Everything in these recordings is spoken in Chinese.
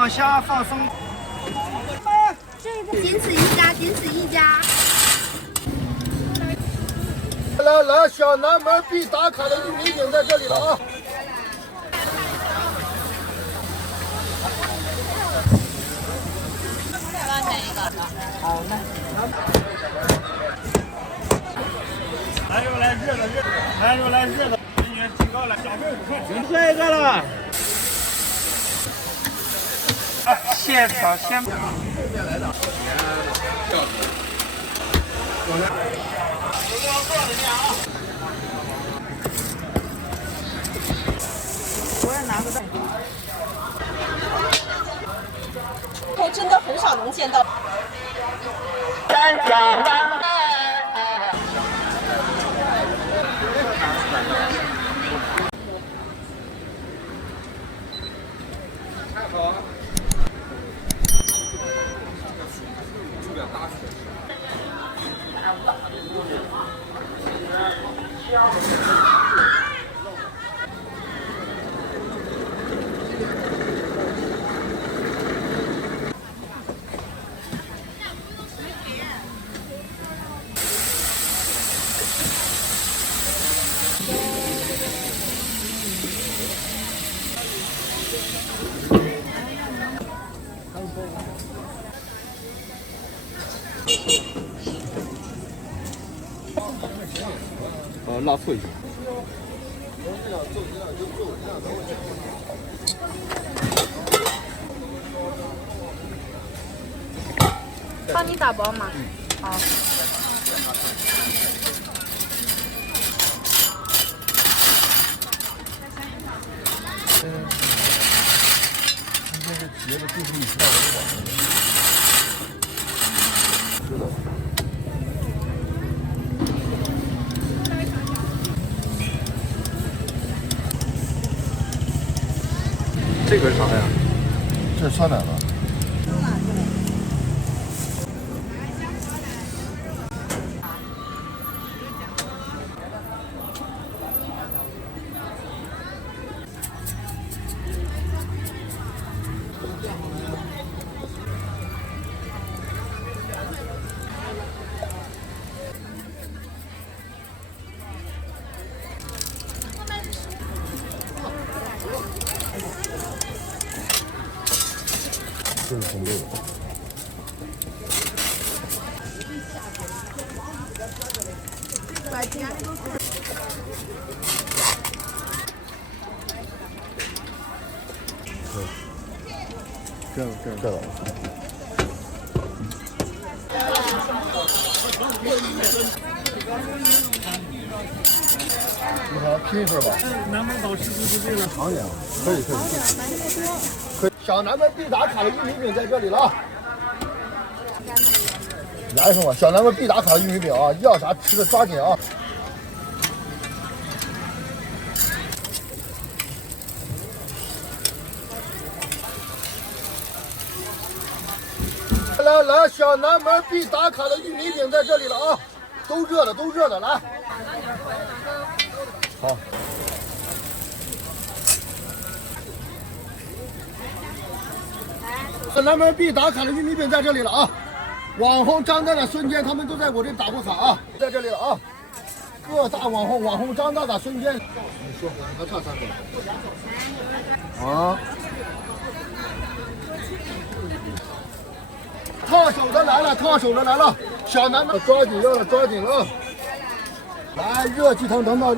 放下放松。仅此一家，仅此一家。来，小南门必打卡的玉米饼在这里了啊！多少钱一个？好，那。来热的，美女提高了，小费5块钱。下一个了。现炒现。我也拿不到。真的很少能见到。太好。拉错一下。帮你打包吗？好。这是企业的最后一道的网。是的。这个是啥呀？这是酸奶吧？这是红豆的。这了。你好，拼一份吧。南门岛是不是这个长一点？可以。可以。小南门必打卡的玉米饼在这里了啊！来，兄弟们，小南门必打卡的玉米饼啊，要啥吃的抓紧啊！来，小南门必打卡的玉米饼在这里了啊！都热的，来。好。小南门必打卡的玉米饼在这里了啊！网红张大大、孙坚他们都在我这打过卡啊，在这里了啊！各大网红张大大、孙坚，你说还差3个啊？烫手的来了！小南门抓紧了！来，热气腾腾的！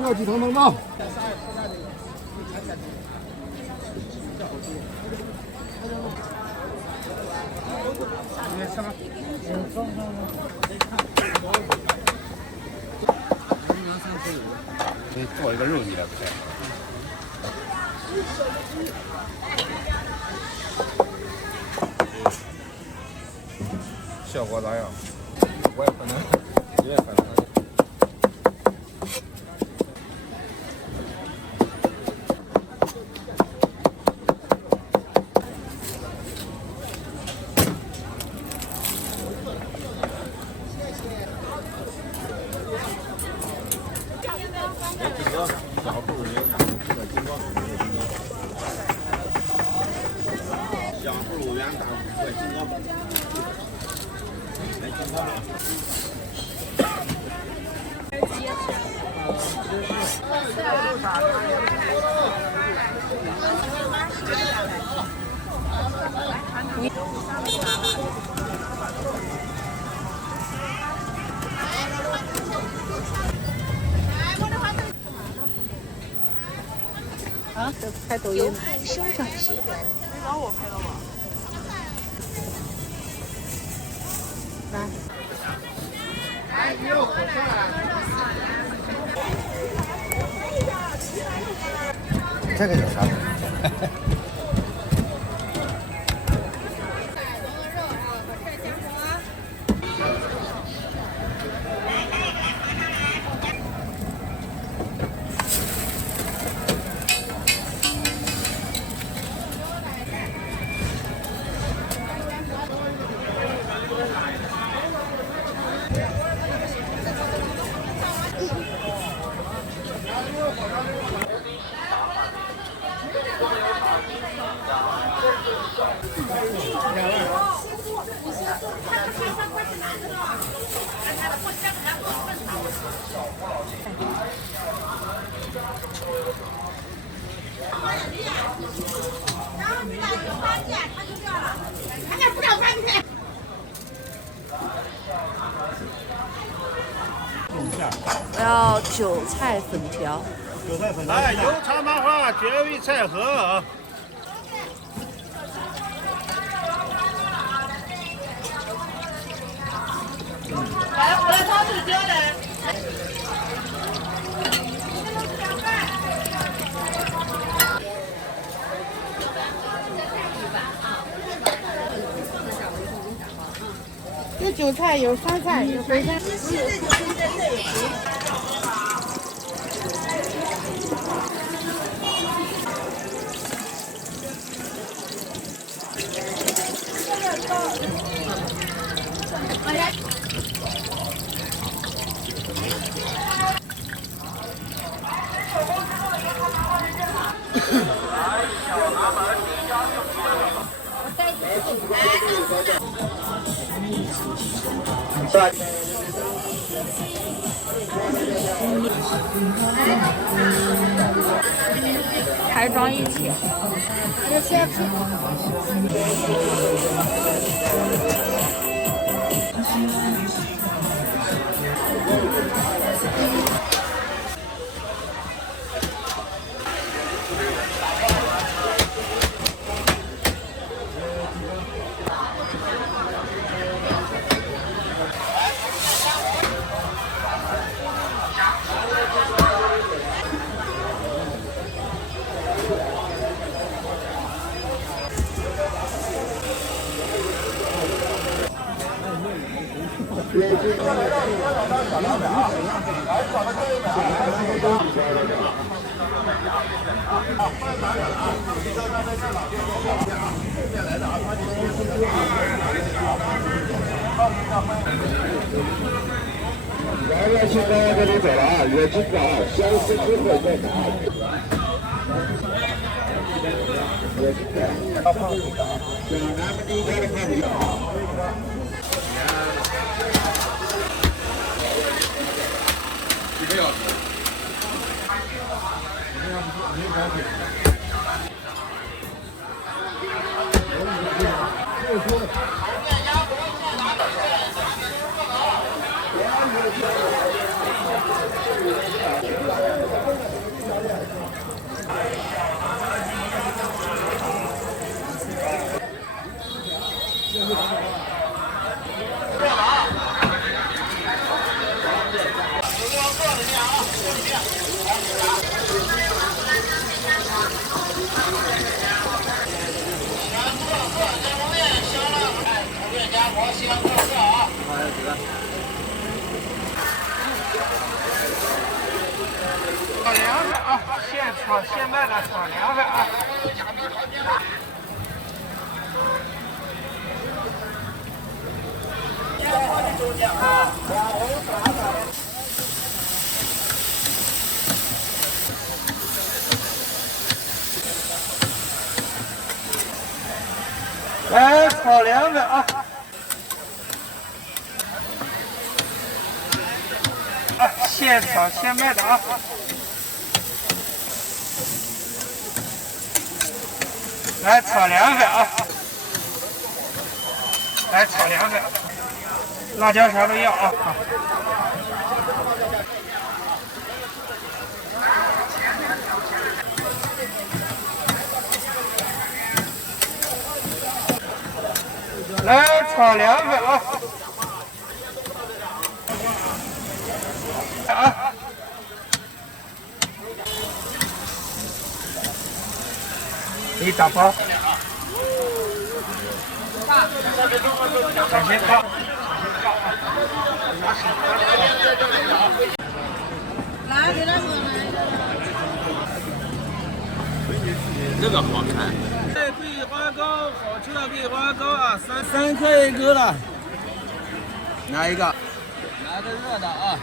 做一个肉泥的菜。效果咋样？我也很难。江湖路远大快警告吧，来警告了。啊，这拍抖音。生转时人。没找我拍的吗？来。这个有啥？我要韭菜粉条。韭菜粉条。哎，油茶麻花绝味菜盒啊！来，他是交的。有韭菜，有酸菜，有肥菜。还装一起。谢谢。来了，请大家这里走了啊，约紧着啊，下一次机会再拿。约紧着，要放心的啊，像咱们离开的快点啊。一个小时。凉的啊，现搓现卖的炒凉的啊。来炒2个啊！现炒现卖的啊！来炒2个啊！来炒2个，辣椒啥都要啊！来炒2个啊！啊！给你打包。感谢爸。来，给他说来。这个好看。桂花糕，好吃的桂花糕啊，3块1个了。拿一个，拿个热的啊。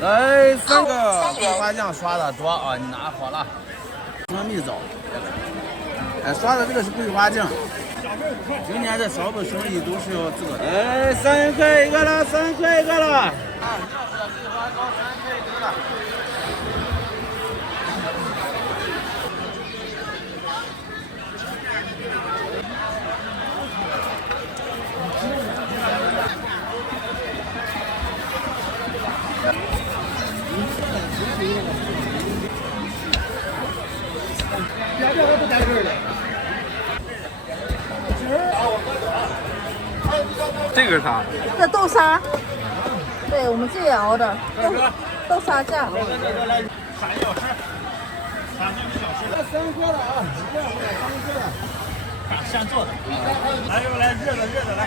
来3个。桂花酱刷的多啊，你拿好了。蜂蜜枣，哎，刷的这个是桂花酱。今年这小本生意都是要这个。哎，3块1个了，3块1个了。啊，热乎的桂花糕3块1个了。这个是啥？这豆沙，对我们自己熬的豆沙酱。啥小吃？啥3块了啊！2块3块了。现做的。来热的来。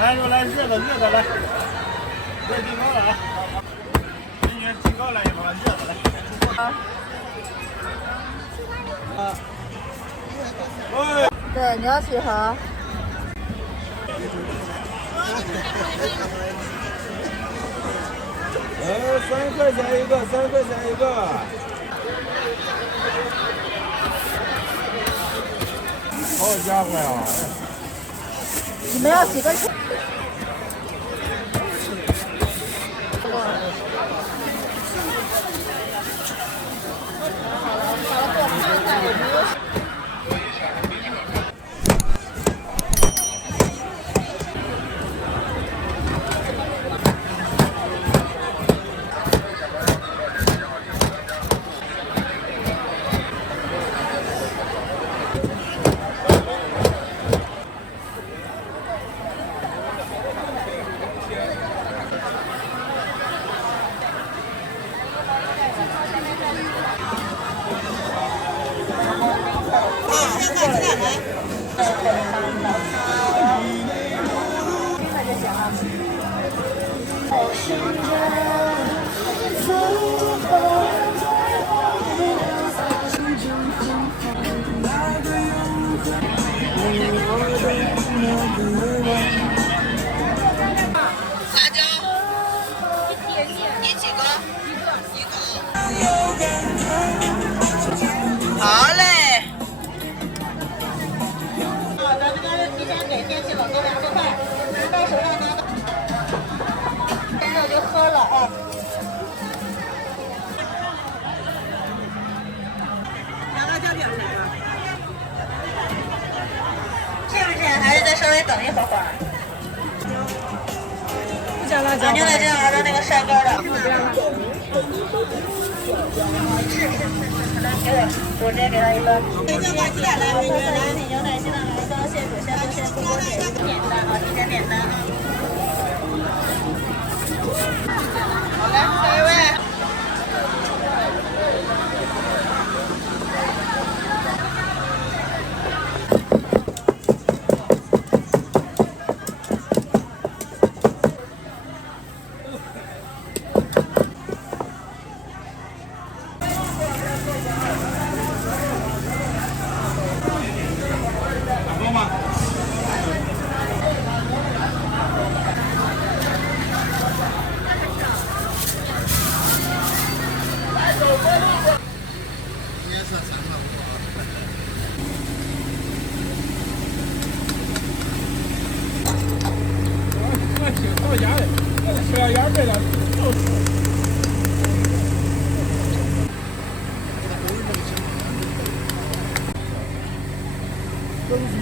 来热的来。热最高了啊！今年最高了一把热的来。对，你要几盒？3块钱一个，3块钱一个。好家伙呀！你们要几个？辣椒，你几个？一个。好嘞。咱这边提前给天气冷冻200块，拿到手上拿到。现在就喝了啊。拿到胶表来了。是不是？还是再稍微等一会儿？不加辣椒。牛奶酱拿到那个晒干的。是，来给我直接给他一个。牛奶鸡蛋来，牛奶鸡蛋来，刚现煮现做现出锅点点单啊，提前点单啊。好嘞，下一位。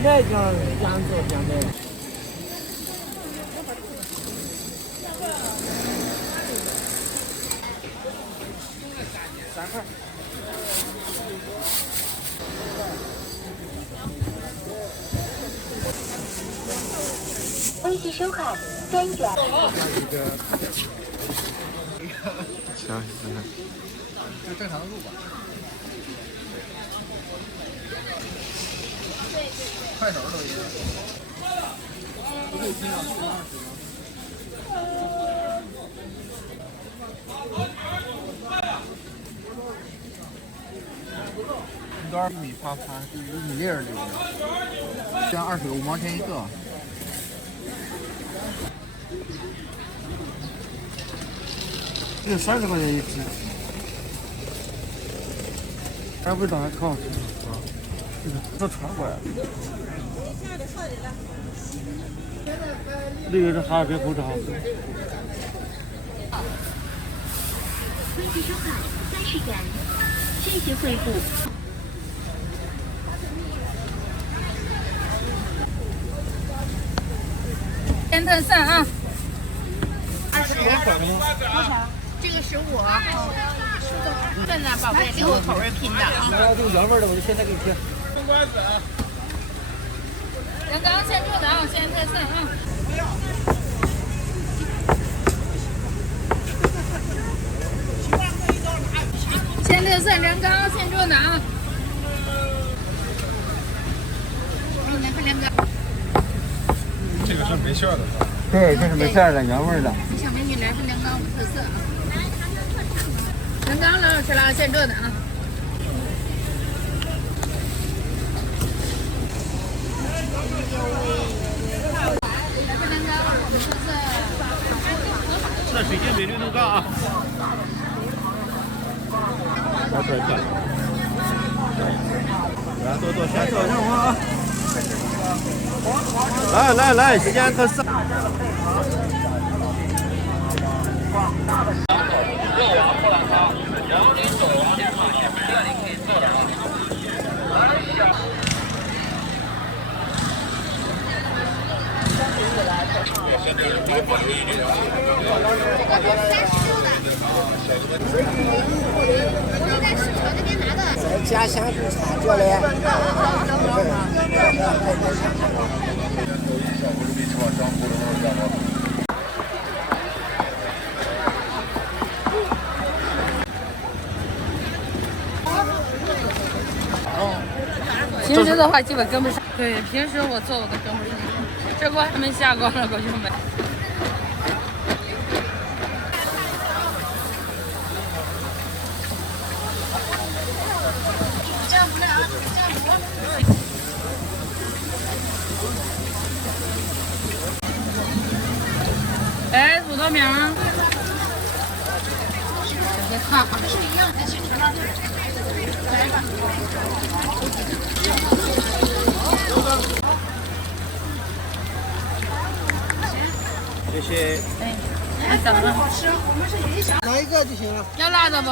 来讲扬州现在。3块。微信收款3元。行，就正常的路吧。快手都一样。不可以听到20吗？一段米发是1.6米的，这样25毛钱一个。这30块钱一只，还味道还可好吃啊！这个都传过来了。那个是哈尔滨红枣。微信收款30元，谢谢惠顾。先特蒜啊20元。多少？这个15。蒜呢，宝贝，这个口味拼的啊。我要这个原味的，我就现在给你切。人刚先做的啊，先特蒜啊。先特蒜，人刚先做的啊。来份2个。这个是没馅的。对，这是没馅的，原味的。小美女来份2缸特色啊。人刚老师了，现做的啊。这水晶美绿豆干啊，拿出来看，来多多先调上啊！来，先特色。家乡茶做的。平时的话基本跟不上。对，平时我做我都跟不上。这锅还没下锅呢，哥兄们。哎，土豆苗儿。别看，是一样的，来吧。谢谢。哎，等着。拿一个就行了。要辣的不？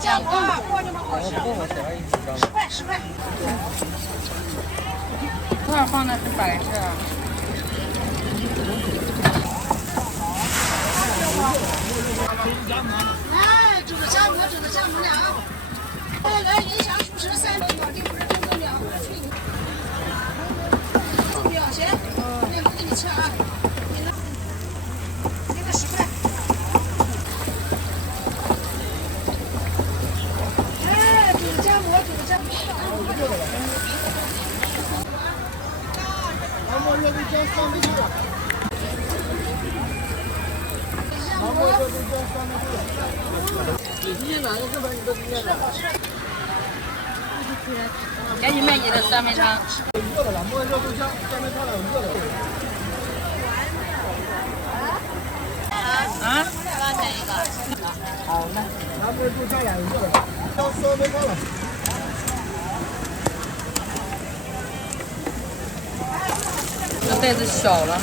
酱锅锅这么好吃，10块。多少放的是白事啊？来，煮的酱锅了啊！来，影响主持3秒，这不是正了。5秒行，那我给你切啊。这个10块。哎，煮的酱锅。然后热豆浆酸梅醋。你今天哪个这边你都今天的？赶紧卖你的酸梅汤。热的了，摸热豆浆，酸梅汤了，热的。啊？好嘞。咱们就这样热的，要酸梅汤了。这袋子小了哈。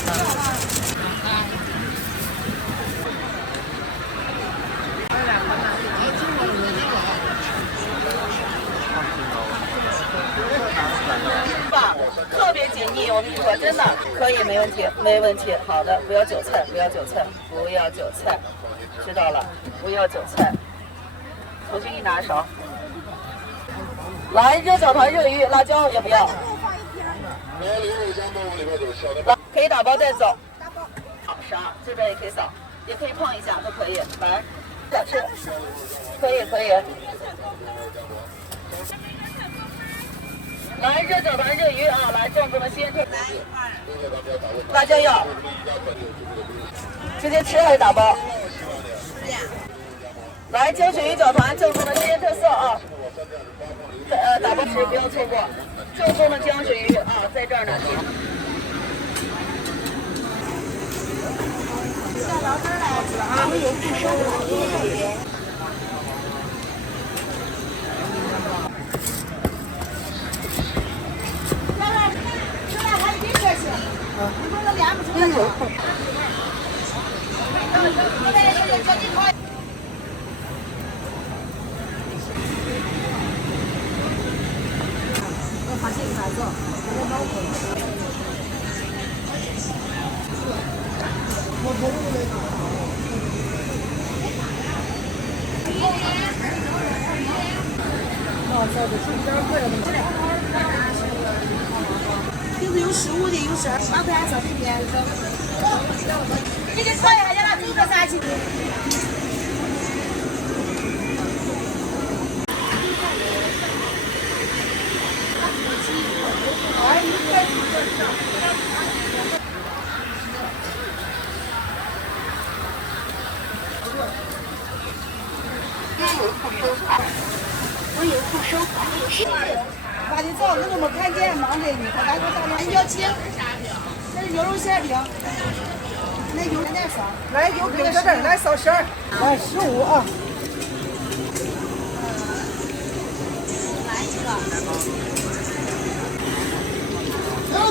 果真的可以，没问题，没问题。好的，不要韭菜，不要韭菜，不要韭菜，知道了，不要韭菜。重新一拿勺。来，热小团热鱼，辣椒要不要？可以打包带走。啥？这边也可以扫，也可以碰一下，都可以。来，想吃，可以可以。来，热小团热鱼啊！来，正宗的鲜特。辣椒要，直接吃还是打包？来，江水鱼饺团正宗的鲜特色啊！打包吃不要错过，正宗的江水鱼啊，在这儿呢。下聊天来啊！我有不收的。瓶子有15的，有12块钱小皮鞭。这个可以，还让走个啥去？我有不收款。把你照，你怎么看见？忙着你，他赶紧到那1切，这是牛肉馅饼，那油点少。来油饼在这儿，来少10，来15啊。来一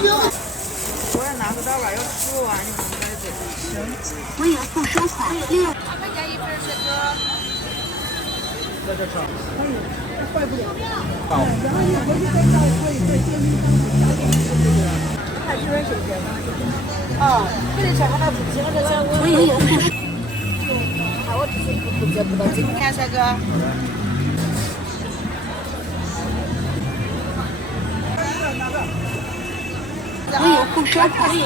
个。我也拿个刀把要吃完，你们再给。行。我有不收款6。2块钱1份，帅哥。在这吃。可以，坏不了。然后你回去再照可以对电冰箱看这边手机啊，这里全部都不行了，这全部。我有不收。我只是不接不到这个。看帅哥。我有不收款30。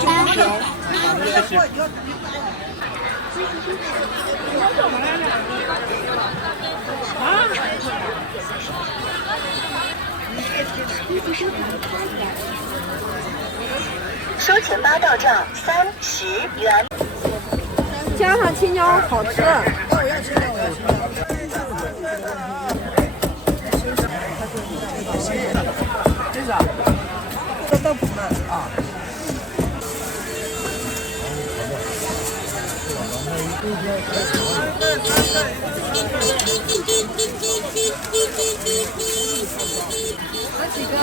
收钱包到账30元。加上青椒好吃。我要青椒，我要青椒。这啥？这豆腐呢？啊。有几个？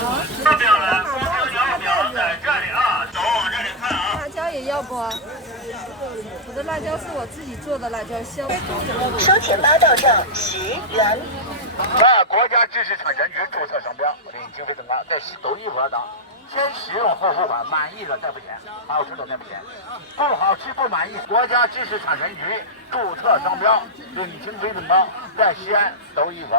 好。这边来，光头鸟表在这里啊，手往这里看啊。辣椒也要不？我的辣椒是我自己做的辣椒香。收钱包到账10元。在国家知识产权局注册商标，另经费增加，在抖音活当先使用后付款，满意了再付钱，好吃的再付钱，不好吃不满意，国家知识产权局注册商标，另经费增高，在西安抖音活。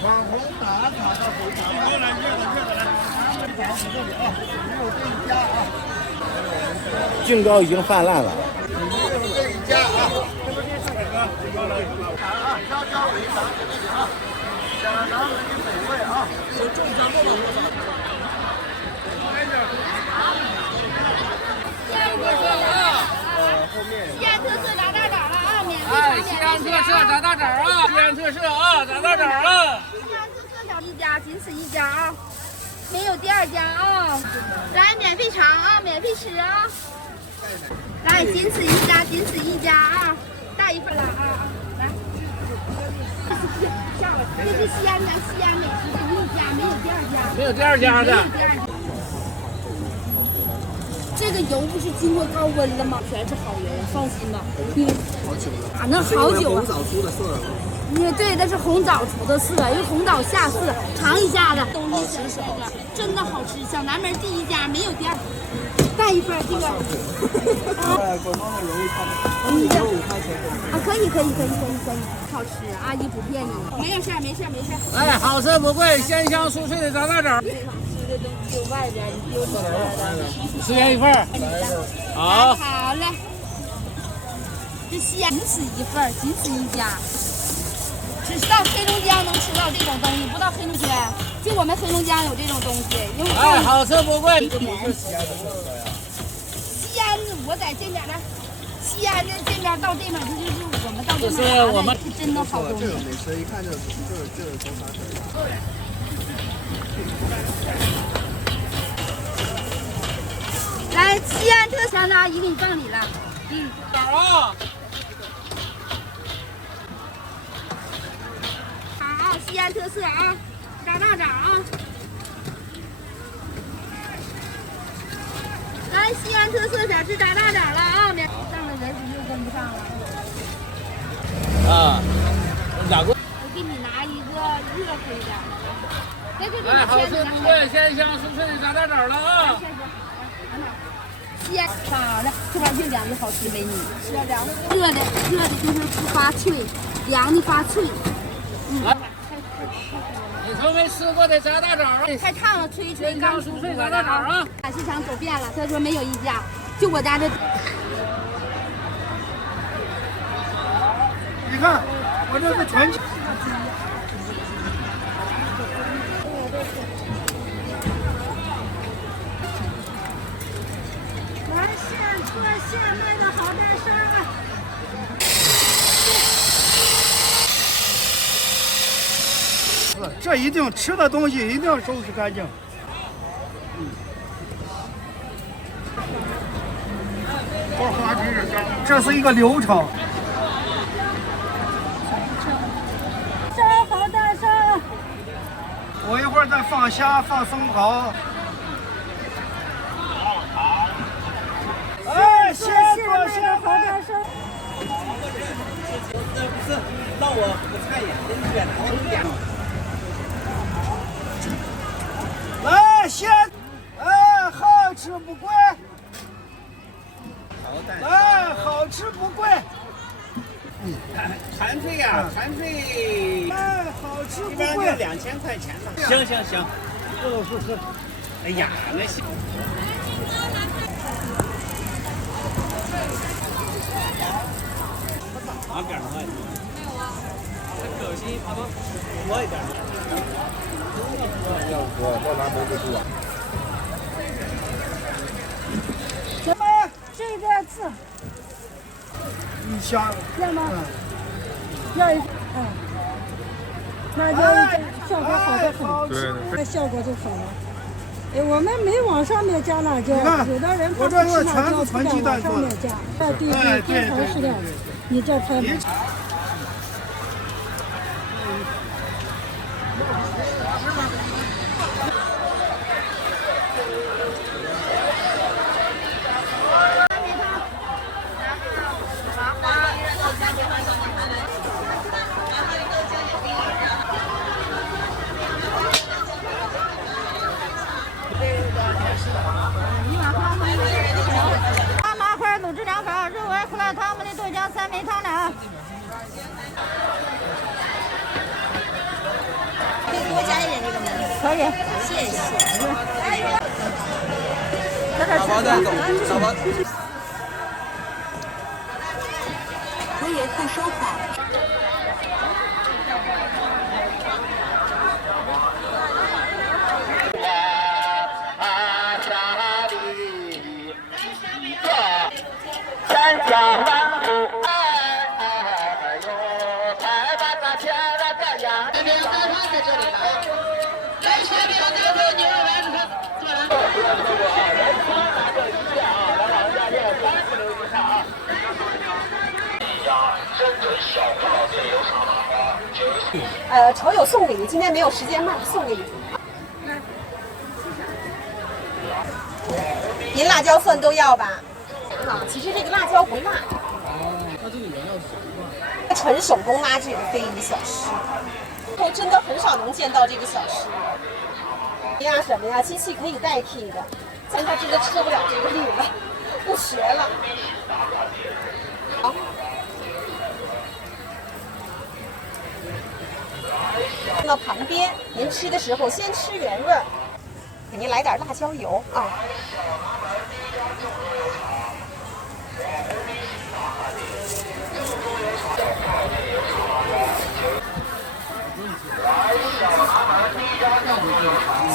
网红打卡到回场，热的热的热的来，没有这一家啊。菌膏已经泛滥了。没有这一家啊。啊，椒椒为啥啊？想拿回去美味啊！有重加工的。西安特色炸大掌了啊！免费哎，西安特色炸大掌啊！西安特色啊，炸大掌啊！西安特色小一家，仅此一家啊，没有第2家啊！来，免费尝啊，免费吃啊！来，仅此一家，仅此一家啊！大一份了啊！来，这是西安的西安美食独一家，没有第2家，没有第2家的。这这个油不是经过高温了吗？全是好油，放心吧。好久了，哪能好久啊？红枣出的色了。对，那是红枣出的色，因为红枣下色，尝一下子。东西真是好吃，真的好吃。小南门第一家，没有第二。带一份这个。广东的容易看。5块钱。啊，可以，好吃，阿姨不骗你。没有事儿，没事。哎，好吃不贵，鲜香酥脆的炸大枣。吃的东西丢外边，你丢里边的。10元一份。好。好嘞。这西安仅此一份，仅此一家。只到黑龙江能吃到这种东西，不到黑龙江，就我们黑龙江有这种东西。因为哎，好吃不贵。西安，我在这边呢。西安的这边到这边，这就是我们到这边是真的好东西。这种美食一看就是中山市。来，西安特产的阿姨给你放里了。枣啊！好，西安特色啊，炸大枣啊！来，西安特色想吃炸大枣了啊！上了人又跟不上了。啊，咋过？我给你拿一个热乎一点的。在这哎，好吃不贵，鲜香酥脆的炸大枣了啊！西安好了，这玩意儿凉的好吃，美女。是要凉的，热的就是发脆，凉的发脆。你从没吃过的炸大枣啊？太烫了，吹鲜香酥脆炸大枣啊！菜市场走遍了，他说没有一家，就我家这。你看，我这是全球。来现做现卖的好大事儿啊！这一定吃的东西一定要收拾干净。这是一个流程。烧好大烧！我一会儿再放虾，放生蚝。哎，先做先好大烧。不是，让我看一眼，这远头点。来，先，哎，好吃不贵。哎，好吃不贵。团费呀，团费。哎，好吃一不贵。般就2000块钱呢。行。是。哎呀，那行。往边上来。这狗心好多多一点。我拿不住啊。什么？这边吃。鱼虾。要吗？要一。那就效果好的很。对，那效果就好了。哎，我们没往上面加辣椒，有的人我这个全是纯鸡蛋做的。对，天朝式的，你这拍吗？麻块卤汁2口，肉丸胡辣汤，茉莉豆浆3枚汤两。可以多加一点这个吗？可以，谢谢。打包带走，打包。可以不收款。三江万户，哎呦，才把那钱来干呀！这边三方在这里呢，来前面有男朋友来坐人。人穿哪个衣架啊？来往下列36以上啊！真准小胡老店有啥麻花？丑友送给你，今天没有时间卖，送给你。银辣椒蒜都要吧？啊，其实这个辣椒不辣。它这个原料是什么？纯手工拉制的非遗小吃，真的很少能见到这个小吃。呀什么呀，机器可以代替的，现在真的吃不了这个力了，不学了。好。放到旁边，您吃的时候先吃原味儿，给您来点辣椒油啊。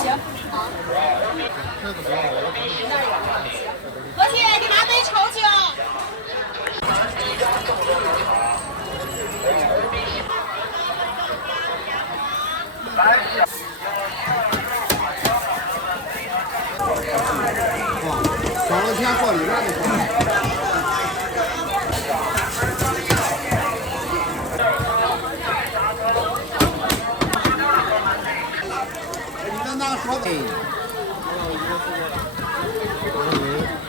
行，好。那有，行。何姐，给拿杯稠酒。少了钱做里边的饭。你跟他说的。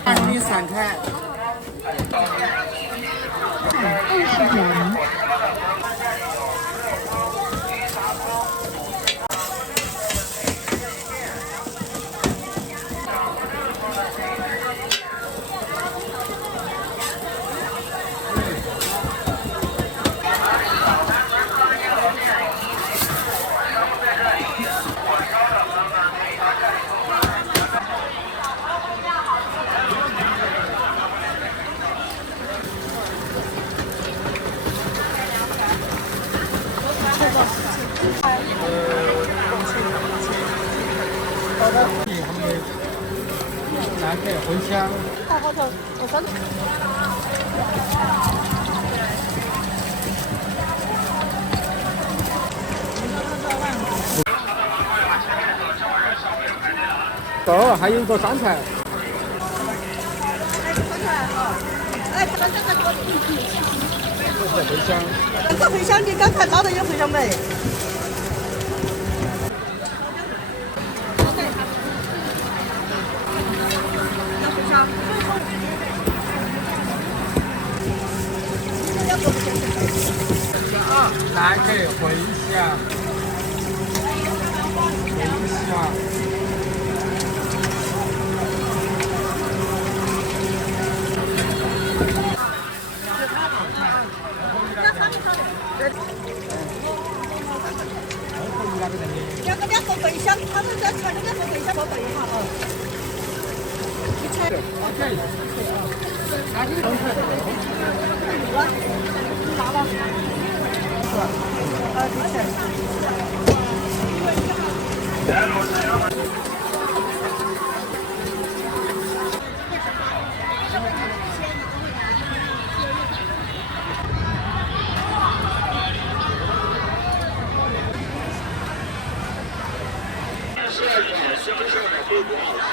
让你散开。拿给茴香。大花头，我想。哦，还有一个酸菜。哎，酸菜再多点。这是茴香。这个茴香你刚才捞的有茴香没？来给茴香，茴香。两个茴香，他们在传两个茴香做对哈啊。现场，现场的汇报是，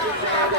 今天的